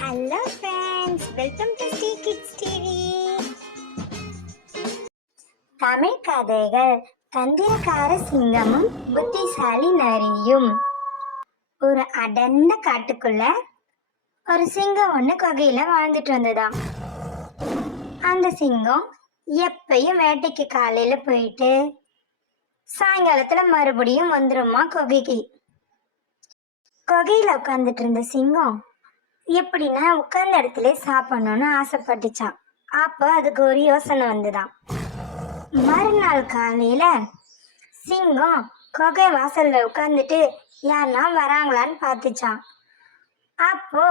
Hello friends, welcome to Sri kids TV. Tamil கதைகள். தந்திரக்கார சிங்கமும் புத்திசாலி நரியும். ஒரு அடர்ந்த காட்டுக்குள்ள ஒரு சிங்கம் ஒன்று குகையில வாழ்ந்துட்டு வந்ததாம். அந்த சிங்கம் எப்பயும் வேட்டைக்கு காலையில போயிட்டு சாயங்காலத்துல மறுபடியும் வந்துருமா குகைக்கு. குகையில உட்காந்துட்டு இருந்த சிங்கம் எப்படின்னா உட்கார்ந்த இடத்துல சாப்பிடணும்னு ஆசைப்பட்டுச்சான். அப்போ அதுக்கு ஒரு யோசனை வந்துதான். மறுநாள் காலையில சிங்கம் குகை வாசல்ல உட்கார்ந்துட்டு யாருன்னா வராங்களான்னு பார்த்துச்சான். அப்போ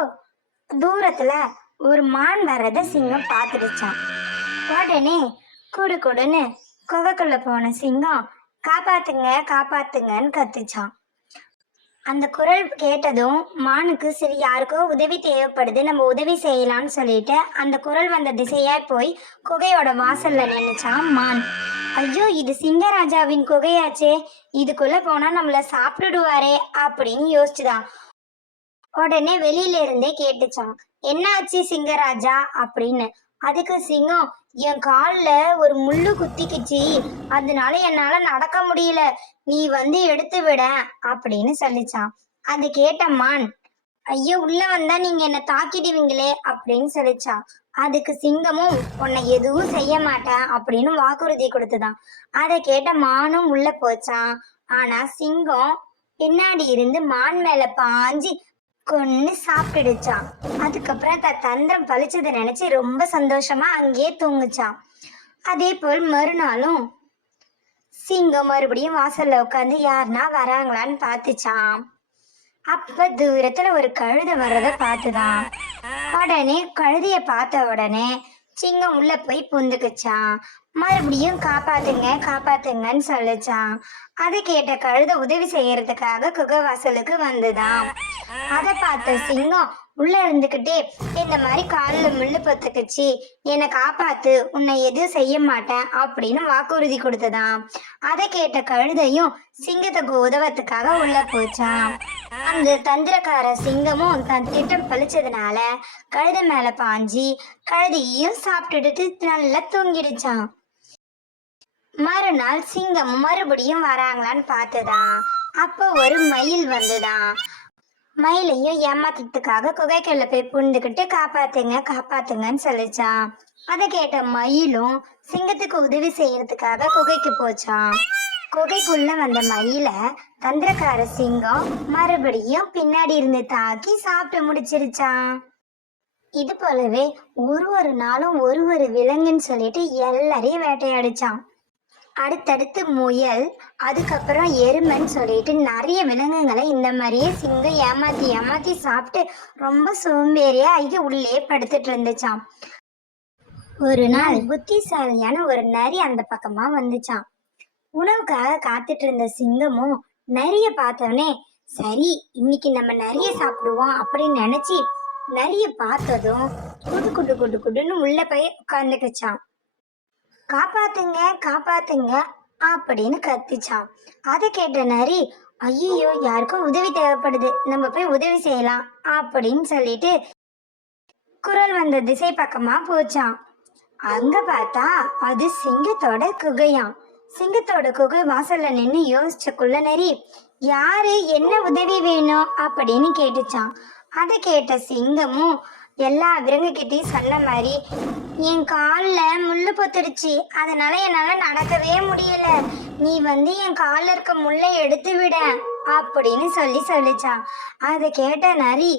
தூரத்துல ஒரு மான் வர்றத சிங்கம் பார்த்துடுச்சான். உடனே குடுன்னு குகைக்குள்ள போன சிங்கம் காப்பாத்துங்க காப்பாத்துங்கன்னு கத்துச்சான். அந்த குரல் கேட்டதும் மானுக்கு சரி யாருக்கோ உதவி தேவைப்படுது, நம்ம உதவி செய்யலாம்னு சொல்லிட்டு அந்த குரல் வந்த திசையாய் போய் குகையோட வாசல்ல நினைச்சான் மான். ஐயோ, இது சிங்கராஜாவின் குகையாச்சே, இதுக்குள்ள போனா நம்மள சாப்பிட்டுடுவாரே அப்படின்னு யோசிச்சுதான். உடனே வெளியில இருந்தே கேட்டுச்சான், என்னாச்சு சிங்கராஜா அப்படின்னு. அதுக்கு சிங்கம், என் கால்ல ஒரு முள்ளு குத்திக்குச்சு, அதனால என்னால நடக்க முடியல, நீ வந்து எடுத்து விட அப்படின்னு சொல்லிச்சான். அது கேட்ட மான், ஐயோ உள்ள வந்தா நீங்க என்ன தாக்கிடுவீங்களே அப்படின்னு சொல்லிச்சான். அதுக்கு சிங்கமும் உன்னை எதுவும் செய்ய மாட்டேன் அப்படின்னு வாக்குறுதி கொடுத்துதான். அதை கேட்ட மானும் உள்ள போச்சான். ஆனா சிங்கம் பின்னாடி இருந்து மான் மேல பாஞ்சி கொன்னு சாப்பிட்டுடுச்சான். அதுக்கப்புறம் தந்திரம் பழிச்சதை நினைச்சு ரொம்ப சந்தோஷமா அங்கேயே தூங்குச்சான். அதே போல் மறுநாளும் சிங்கம் மறுபடியும் வாசல்ல உட்காந்து யாருன்னா வராங்களான்னு பார்த்துச்சான். அப்ப தூரத்துல ஒரு கழுதை வர்றத பார்த்துதான். உடனே கழுதைய பார்த்த உடனே சிங்கம் உள்ள போய் புந்துக்குச்சான். மறுபடியும் காப்பாத்துங்க காப்பாத்துங்கன்னு சொல்லிச்சான். அதை கேட்ட கழுதை உதவி செய்யறதுக்காக குகை வாசலுக்கு வந்துதான். அதை பார்த்த சிங்கம் உள்ள இருந்துகிட்டே, இந்த மாதிரி காலில் முள்ளு பொத்துக்குச்சு, என்னை காப்பாத்து, உன்னை எதுவும் செய்ய மாட்டேன் அப்படின்னு வாக்குறுதி கொடுத்ததாம். அதை கேட்ட கழுதையும் சிங்கத்துக்கு உதவத்துக்காக உள்ள போச்சான். அந்த தந்திரக்கார சிங்கமும் தன் திட்டம் பழிச்சதுனால கழுதை மேல பாஞ்சி கழுதையும் சாப்பிட்டுட்டு நல்லா தூங்கிடுச்சான். மறுநாள் சிங்கம் மறுபடியும் வராங்களான்னு பார்த்துதான். அப்போ ஒரு மயில் வந்துதான். மயிலையும் ஏமாத்துறதுக்காக குகைக்குள்ள போய் புரிந்துக்கிட்டு காப்பாத்துங்க காப்பாத்துங்கன்னு சொல்லிச்சான். அதை கேட்ட மயிலும் சிங்கத்துக்கு உதவி செய்யறதுக்காக குகைக்கு போச்சான். குகைக்குள்ள வந்த மயில தந்திரக்கார சிங்கம் மறுபடியும் பின்னாடி இருந்து தாக்கி சாப்பிட்டு முடிச்சிருச்சான். இது போலவே ஒரு நாளும் ஒரு விலங்குன்னு சொல்லிட்டு எல்லாரையும் வேட்டையாடிச்சான். அடுத்தடுத்து முயல், அதுக்கப்புறம் எருமைன்னு சொல்லிட்டு நிறைய விலங்குகளை இந்த மாதிரியே சிங்கம் ஏமாத்தி சாப்பிட்டு ரொம்ப சோம்பேறியா ஐயோ உள்ளே படுத்துட்டு இருந்துச்சான். ஒரு நாள் புத்திசாலியான ஒரு நரி அந்த பக்கமா வந்துச்சான். உணவுக்காக காத்துட்டு இருந்த சிங்கமும் நரிய பார்த்தோன்னே, சரி இன்னைக்கு நம்ம நிறைய சாப்பிடுவோம் அப்படின்னு நினைச்சு நரிய பார்த்ததும் குடுன்னு உள்ள போய் உட்காந்துக்குச்சான். காப்பாத்துங்க காப்பாத்துங்க அப்படின்னு கத்திச்சான். அதை கேட்ட நரி, ஐயோ யாருக்கும் உதவி தேவைப்படுது, நம்ம போய் உதவி செய்யலாம் அப்படின்னு சொல்லிட்டு குரல் வந்த திசை பக்கமா போச்சான். அங்க பார்த்தா அது சிங்கத்தோட குகையாம். சிங்கத்தோட குகை வாசல்ல நின்று யோசிச்சக்குள்ள நரி, யாரு என்ன உதவி வேணும் அப்படின்னு கேட்டுச்சான். அதை கேட்ட சிங்கமும் எல்லா விலங்குகிட்டையும் சொன்ன மாதிரி, என் காலில் முள்ளு பொத்துடுச்சு, அதனால என்னால நடக்கவே முடியல, நீ வந்து என் காலில் இருக்க முள்ளை எடுத்து விட அப்படின்னு சொல்லிச்சான். அதை கேட்ட நரி,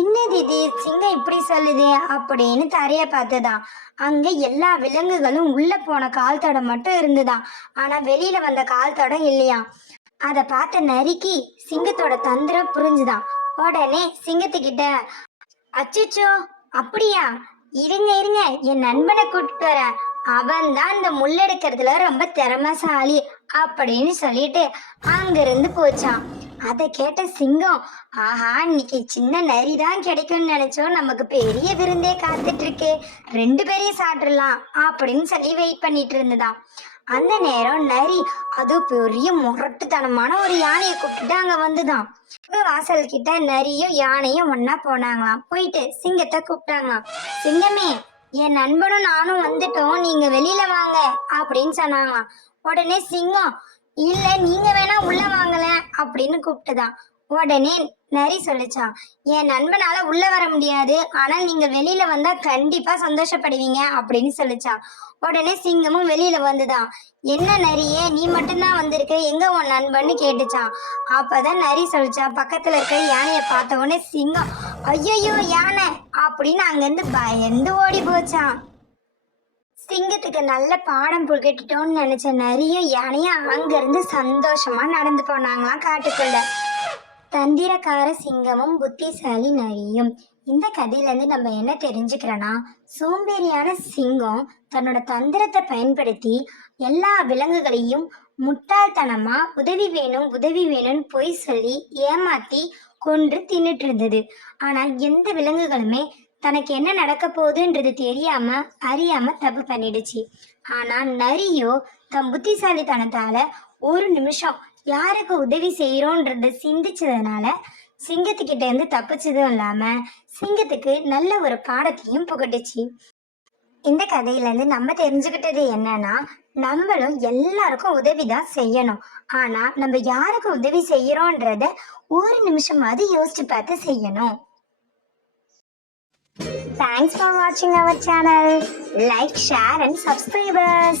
என்னது இது சிங்கம் இப்படி சொல்லுது அப்படின்னு தரைய பார்த்துதான். அங்க எல்லா விலங்குகளும் உள்ள போன கால் தடம் மட்டும் இருந்துதான். ஆனா வெளியில வந்த கால் தடம் இல்லையா. அதை பார்த்த நரிக்கு சிங்கத்தோட தந்திரம் புரிஞ்சுதான். உடனே சிங்கத்துக்கிட்ட, அச்சோ அப்படியா, இருங்க என் நண்பனை கூட்டிட்டு வரேன், அவன் தான் இந்த முள்ளெடுக்கிறதுல ரொம்ப திறமைசாலி அப்படின்னு சொல்லிட்டு அங்கிருந்து போச்சான். அதை கேட்ட சிங்கம், ஆஹா இன்னைக்கு சின்ன நரி தான் கிடைக்கும்னு நினைச்சோம், நமக்கு பெரிய விருந்தே காத்துட்டு இருக்கே, 2 பேரையும் சாப்பிடலாம் அப்படின்னு சொல்லி வெயிட் பண்ணிட்டு இருந்ததான். அந்த நேரம் நரி அது பெரிய முரட்டுத்தனமான ஒரு யானையை கூப்பிட்டு அங்க வந்துதான். வாசல் கிட்ட நரியும் யானையும் ஒன்னா போனாங்களாம். போயிட்டு சிங்கத்தை கூப்பிட்டாங்களாம். சிங்கமே, என் நண்பனும் நானும் வந்துட்டோம், நீங்க வெளியில வாங்க அப்படின்னு சொன்னாங்களாம். உடனே சிங்கம், இல்ல நீங்க வேணா உள்ள வாங்கல அப்படின்னு கூப்பிட்டுதான். உடனே நரி சொல்லிச்சான், என் நண்பனால உள்ள வர முடியாது, ஆனால் நீங்க வெளியில வந்தா கண்டிப்பா சந்தோஷப்படுவீங்க அப்படின்னு சொல்லிச்சான். உடனே சிங்கமும் வெளியில வந்துதான். என்ன நரியே, நீ மட்டும்தான் வந்திருக்க, எங்க உன் நண்பன்னு கேட்டுச்சான். அப்பதான் நரி சொல்லிச்சா, பக்கத்துல இருக்க யானையை பார்த்த உடனே சிங்கம், ஐயோ யானை அப்படின்னு அங்கிருந்து பயந்து ஓடி போச்சான். சிங்கத்துக்கு நல்ல பாடம் புகட்டிட்டோம்னு நினைச்ச நரியும் யானையும் அங்கிருந்து சந்தோஷமா நடந்து போனாங்களாம் காட்டுக்குள்ள. தந்திரக்கார சிங்கமும் புத்திசாலி நரியும். இந்த கதையில இருந்து நம்ம என்ன தெரிஞ்சுக்கிறோம்னா, சோம்பேறியான சிங்கம் தன்னோட தந்திரத்தை பயன்படுத்தி எல்லா விலங்குகளையும் முட்டாள்தனமா உதவி வேணும் உதவி வேணும்னு பொய் சொல்லி ஏமாத்தி கொன்று தின்னுட்டு இருந்தது. ஆனா எந்த விலங்குகளுமே தனக்கு என்ன நடக்க போகுதுன்றது தெரியாம அறியாம தப்பு பண்ணிடுச்சு. ஆனா நரியோ தன் புத்திசாலித்தனத்தால ஒரு நிமிஷம் யாருக்கு உதவி செய்யறோன்றத சிந்திச்சதுனால சிங்கத்துக்கிட்ட இருந்து தப்பிச்சதும் இல்லாம சிங்கத்துக்கு நல்ல ஒரு பாடத்தையும் புகட்டுச்சு. இந்த கதையில இருந்து நம்ம தெரிஞ்சுக்கிட்டது என்னன்னா, நம்மளும் எல்லாருக்கும் உதவிதான் செய்யணும். ஆனா நம்ம யாருக்கு உதவி செய்யறோன்றத ஒரு நிமிஷமாவது யோசிச்சு பார்த்து செய்யணும். Thanks for watching our channel. Like, share and subscribe us.